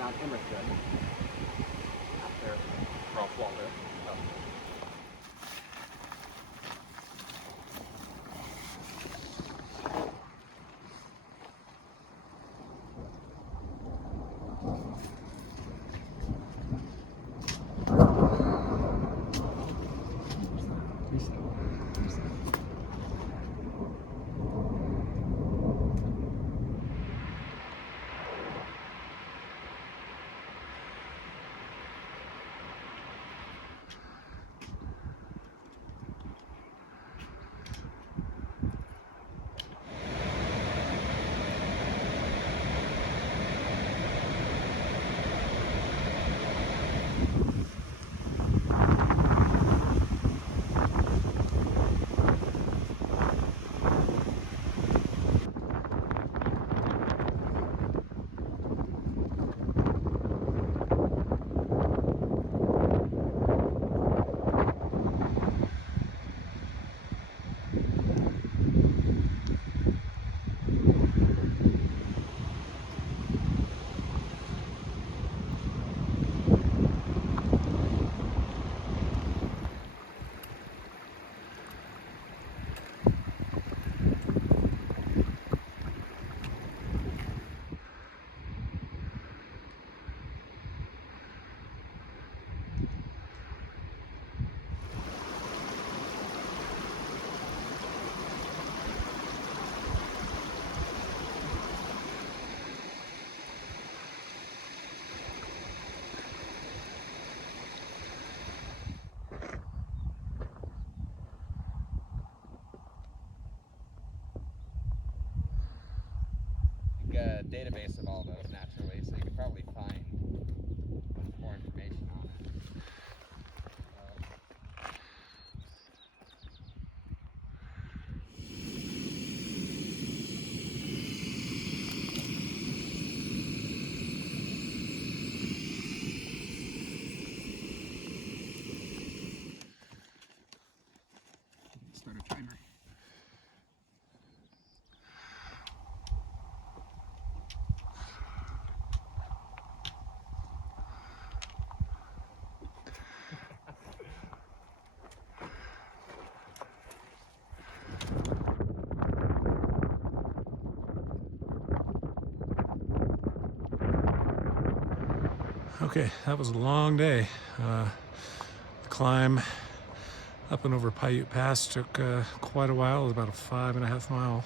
Mount Emerson after Ralph Waldo. So. A database of all those naturally, so you can probably find more information on it. Start a timer. Okay, that was a long day. The climb up and over Paiute Pass took quite a while. It was about a 5.5 mile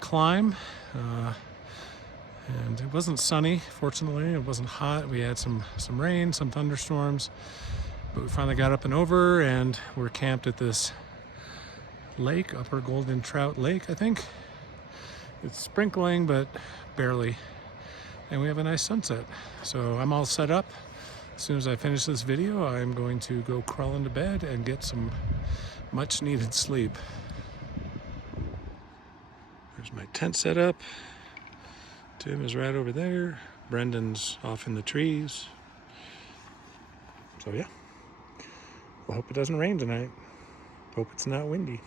climb. And it wasn't sunny, fortunately. It wasn't hot. We had some rain, some thunderstorms. But we finally got up and over, and we're camped at this lake, Upper Golden Trout Lake, I think. It's sprinkling, but barely. And we have a nice sunset. So I'm all set up. As soon as I finish this video, I'm going to go crawl into bed and get some much needed sleep. There's my tent set up. Tim is right over there. Brendan's off in the trees. So yeah, I hope it doesn't rain tonight. Hope it's not windy.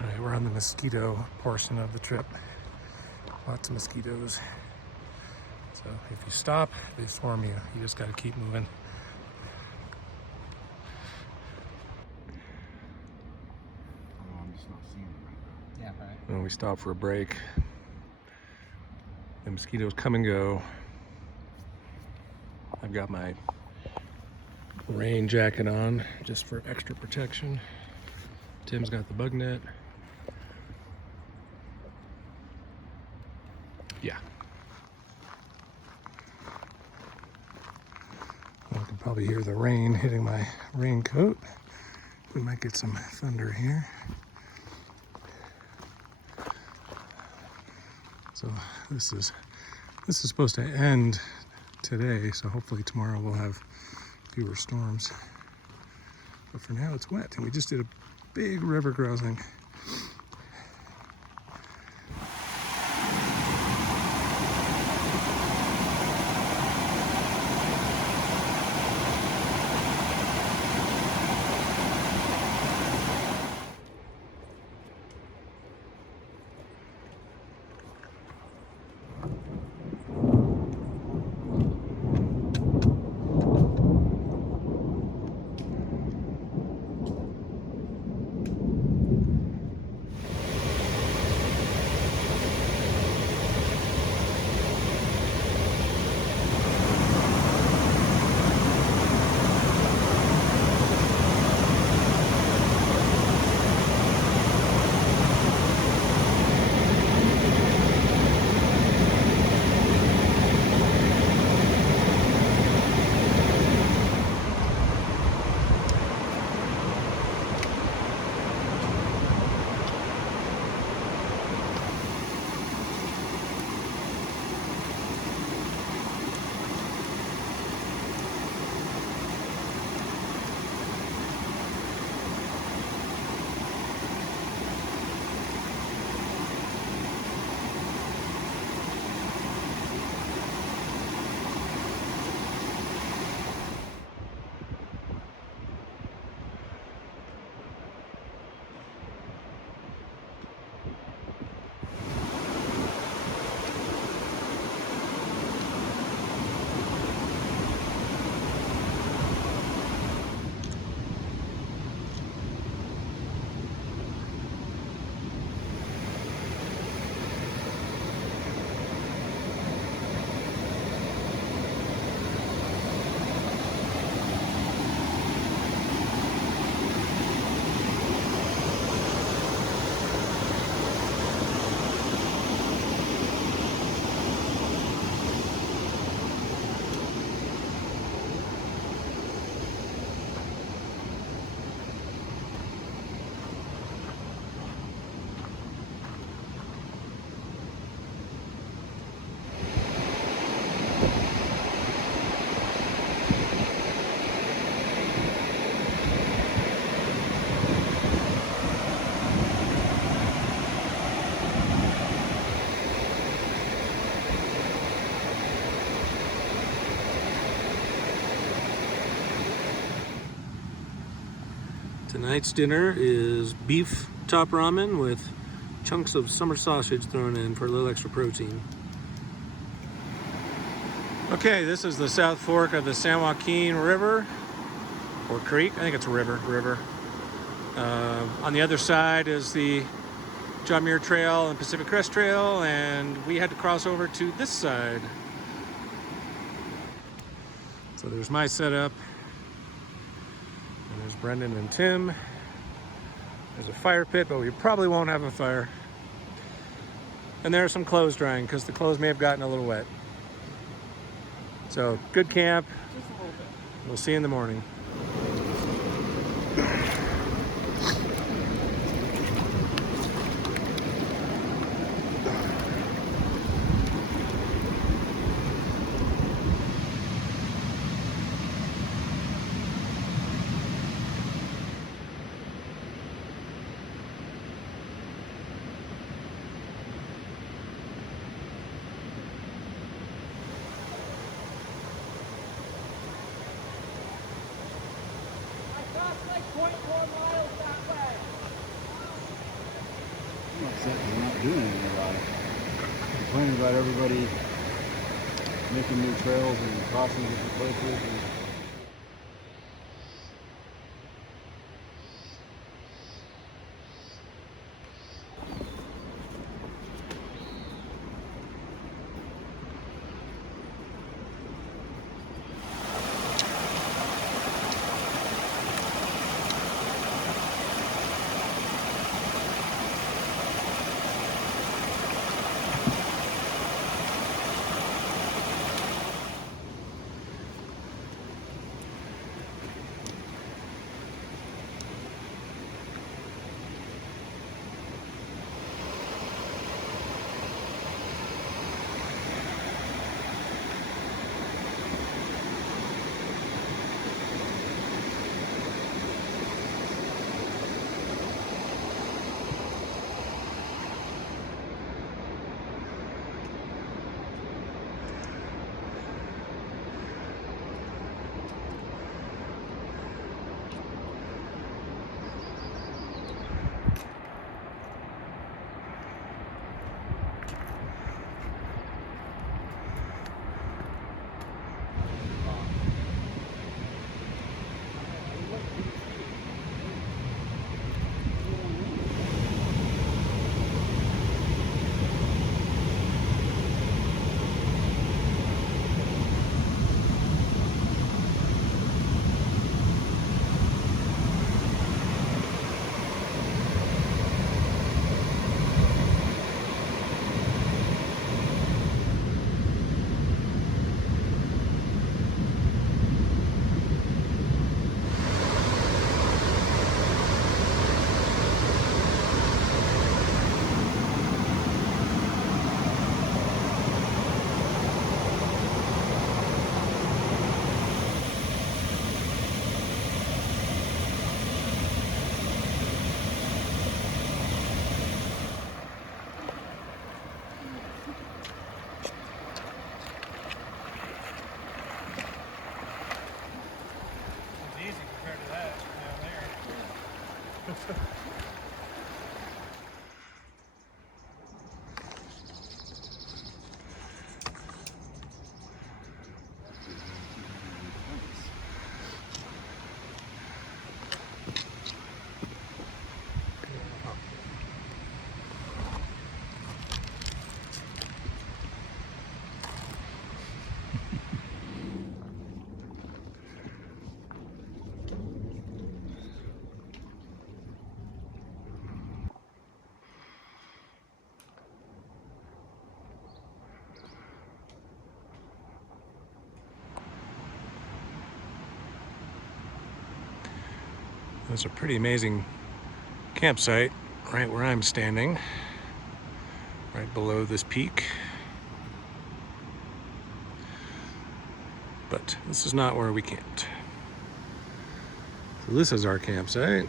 All right, we're on the mosquito portion of the trip. Lots of mosquitoes. So if you stop, they swarm you. You just got to keep moving. I'm just not seeing them right now. Yeah, right. When we stop for a break, the mosquitoes come and go. I've got my rain jacket on just for extra protection. Tim's got the bug net. Yeah. I can probably hear the rain hitting my raincoat. We might get some thunder here. So this is supposed to end today, so hopefully tomorrow we'll have fewer storms. But for now it's wet, and we just did a big river crossing. Tonight's dinner is beef top ramen with chunks of summer sausage thrown in for a little extra protein. Okay, this is the South Fork of the San Joaquin River, or creek. I think it's a river. On the other side is the John Muir Trail and Pacific Crest Trail, and we had to cross over to this side. So there's my setup. And there's Brendan and Tim. There's a fire pit, but we probably won't have a fire. And there are some clothes drying because the clothes may have gotten a little wet. So good camp. Just a little bit. We'll see you in the morning. I'm upset because we're not doing anything about it. Complaining about everybody making new trails and crossing different places. There's a pretty amazing campsite right where I'm standing, right below this peak. But this is not where we camped. So this is our campsite.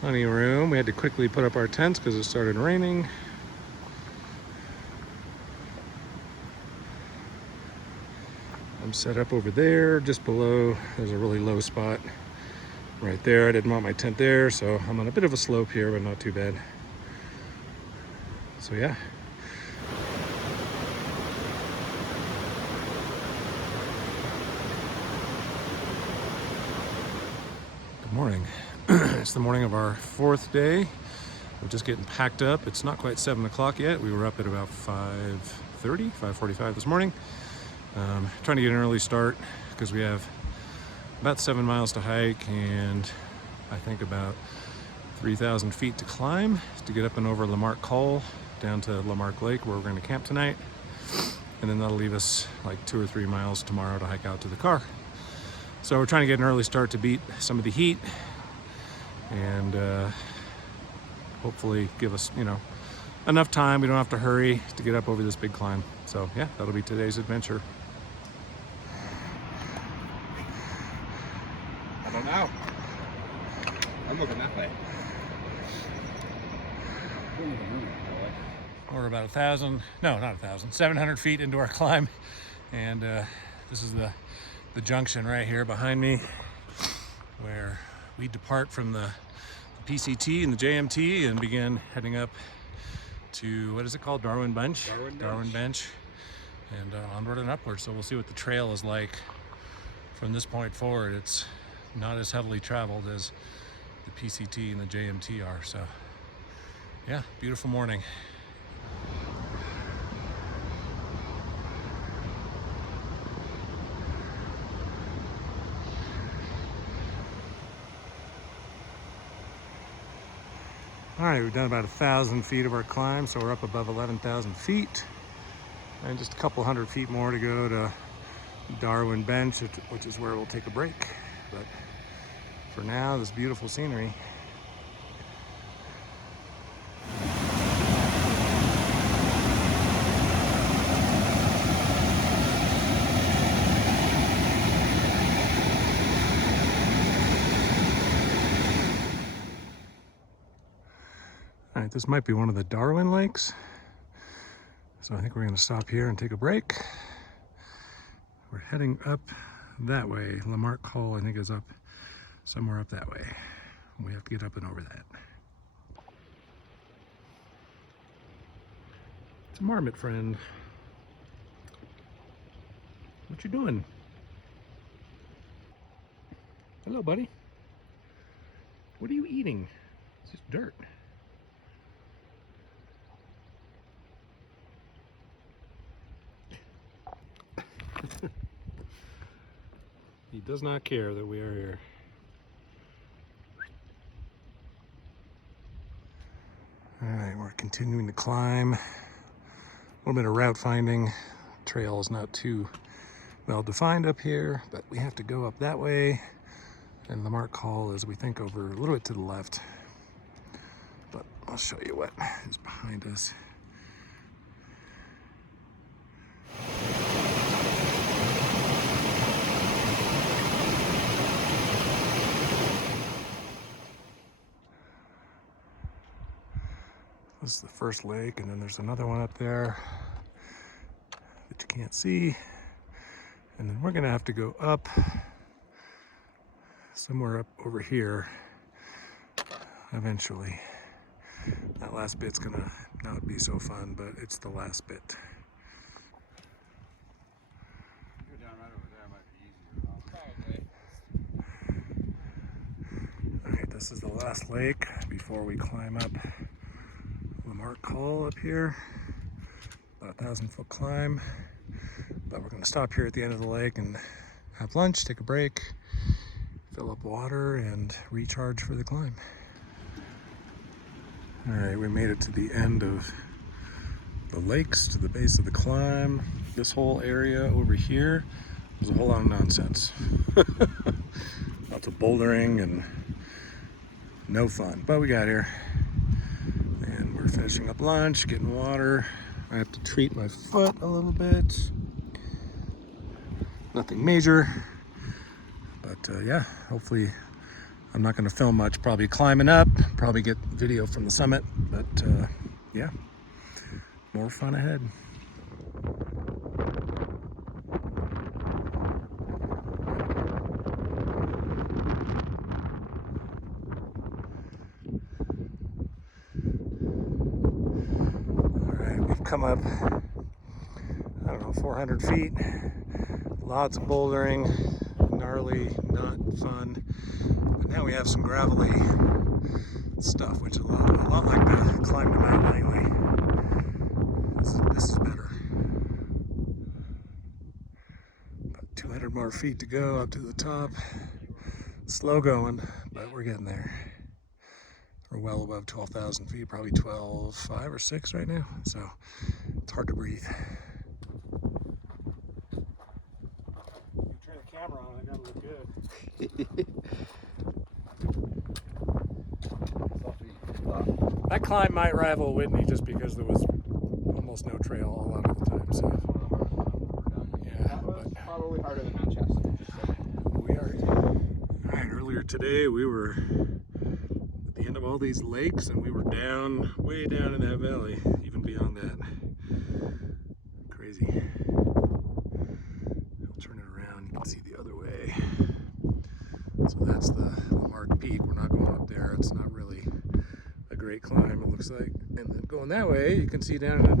Plenty of room. We had to quickly put up our tents because it started raining. I'm set up over there, just below. There's a really low spot right there. I didn't want my tent there, so I'm on a bit of a slope here, but not too bad. So yeah. Good morning. It's the morning of our fourth day. We're just getting packed up. It's not quite 7 o'clock yet. We were up at about 5:30, 5:45 this morning. Trying to get an early start because we have about 7 miles to hike and I think about 3,000 feet to climb to get up and over Lamarck Col down to Lamarck Lake where we're going to camp tonight. And then that'll leave us like 2 or 3 miles tomorrow to hike out to the car. So we're trying to get an early start to beat some of the heat and hopefully give us, enough time. We don't have to hurry to get up over this big climb. So yeah, that'll be today's adventure. I don't know. I'm looking that way. We're about 700 feet into our climb. And this is the junction right here behind me where we depart from the PCT and the JMT and begin heading up to, what is it called? Darwin Bench? Darwin Bench. and onward and upward. So we'll see what the trail is like from this point forward. It's not as heavily traveled as the PCT and the JMT are. So yeah, beautiful morning. All right, we've done about 1,000 feet of our climb, so we're up above 11,000 feet. And just a couple hundred feet more to go to Darwin Bench, which is where we'll take a break. But for now, this beautiful scenery. All right, this might be one of the Darwin lakes. So I think we're gonna stop here and take a break. We're heading up that way. Lamarck Col, I think, is up somewhere up that way. We have to get up and over that. It's a marmot friend. What you doing? Hello, buddy. What are you eating? It's just dirt. He does not care that we are here. All right, we're continuing to climb. A little bit of route finding. Trail is not too well defined up here, but we have to go up that way. And Lamarck Col is, we think, over a little bit to the left. But I'll show you what is behind us. This is the first lake, and then there's another one up there that you can't see. And then we're gonna have to go up somewhere up over here eventually. That last bit's gonna not be so fun, but it's the last bit. Go down right over there, might be easier. Probably. All right, this is the last lake before we climb up Lamarck Col up here. About a 1,000-foot climb. But we're gonna stop here at the end of the lake and have lunch, take a break, fill up water, and recharge for the climb. All right, we made it to the end of the lakes, to the base of the climb. This whole area over here was a whole lot of nonsense. Lots of bouldering and no fun, but we got here. And we're finishing up lunch, getting water. I have to treat my foot a little bit. Nothing major, but yeah, hopefully I'm not going to film much, probably climbing up, probably get video from the summit, but yeah, more fun ahead. All right, we've come up, I don't know, 400 feet. Lots of bouldering, gnarly, not fun. But now we have some gravelly stuff, which is a lot like the climb to Mount Langley. This is better. About 200 more feet to go up to the top. Slow going, but we're getting there. We're well above 12,000 feet, probably 12.5 or 6 right now. So it's hard to breathe. Camera on, I gotta look good. That climb might rival Whitney just because there was almost no trail a lot of the time. So yeah, That was probably harder than Mount Shasta. we are. All right, earlier today we were at the end of all these lakes, and we were down, way down in that valley, even beyond that. Crazy. See the other way. So that's the Lamarck Peak. We're not going up there. It's not really a great climb, it looks like. And then going that way, you can see down into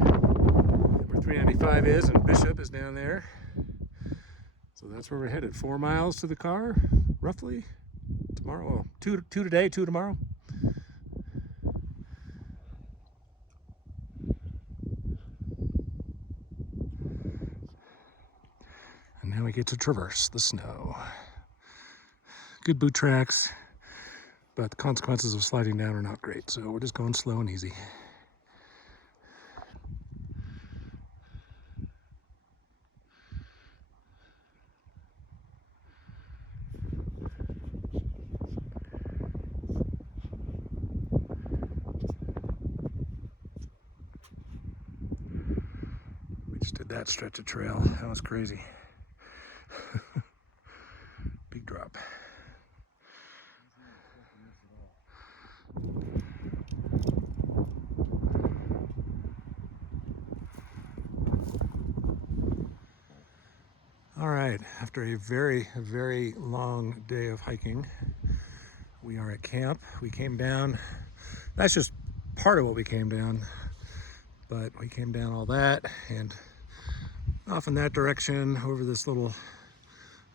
number 395 is, and Bishop is down there. So that's where we're headed. 4 miles to the car, roughly. Tomorrow, well, two today, 2 tomorrow. And now we get to traverse the snow. Good boot tracks, but the consequences of sliding down are not great. So we're just going slow and easy. We just did that stretch of trail. That was crazy. Big drop. All right, after a very, very long day of hiking, we are at camp. We came down, that's just part of what we came down, but we came down all that and off in that direction over this little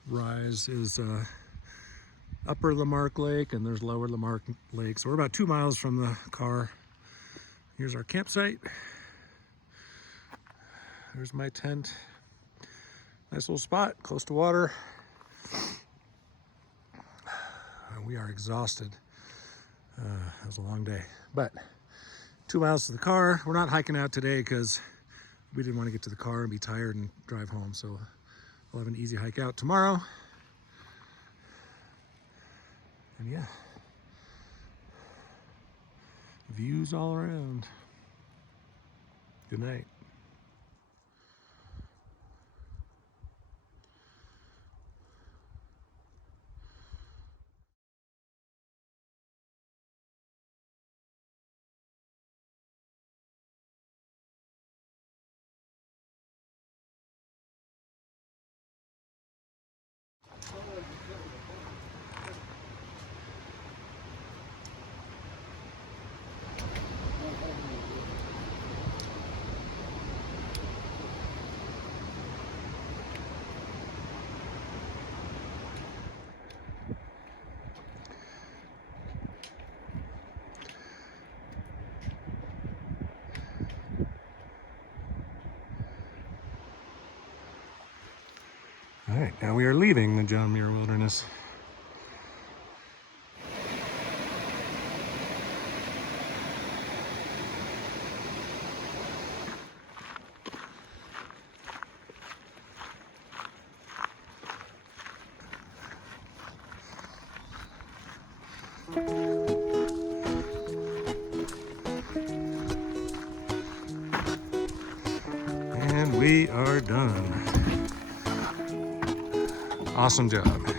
rise is upper Lamarck Lake, and there's lower Lamarck Lake. So we're about 2 miles from the car. Here's our campsite. There's my tent. Nice little spot, close to water. We are exhausted. It was a long day, but 2 miles to the car. We're not hiking out today because we didn't want to get to the car and be tired and drive home. So we'll have an easy hike out tomorrow. And yeah, views all around. Good night. All right, now we are leaving the John Muir Wilderness. And we are done. Awesome job.